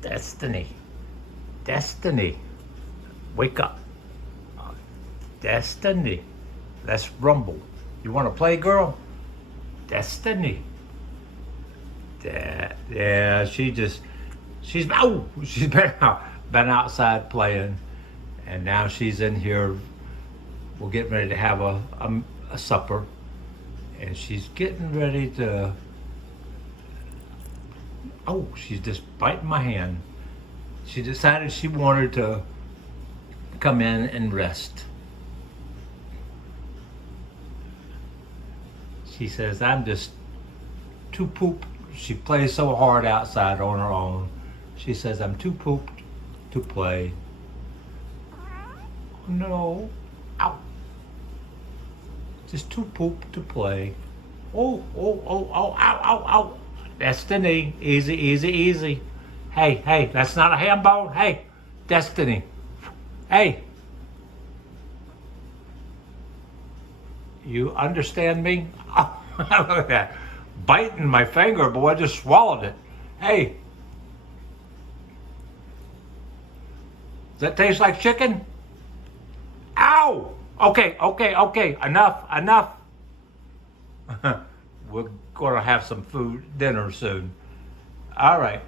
Destiny. Destiny. Wake up. Destiny. Let's rumble. You want to play, girl? Destiny. Yeah, she's been outside playing, and now she's in here. We're getting ready to have a supper, and she's getting ready to. Oh, she's just biting my hand. She decided she wanted to come in and rest. She says, I'm just too pooped. She plays so hard outside on her own. She says, I'm too pooped to play. No. Ow. Just too pooped to play. Oh, ow, ow. Destiny. Easy, easy, easy. Hey, that's not a ham bone. Hey, Destiny. Hey. You understand me? Oh, look at that. Biting my finger, boy, I just swallowed it. Hey. Does that taste like chicken? Ow! Okay. Enough. We're gonna have some dinner soon. All right.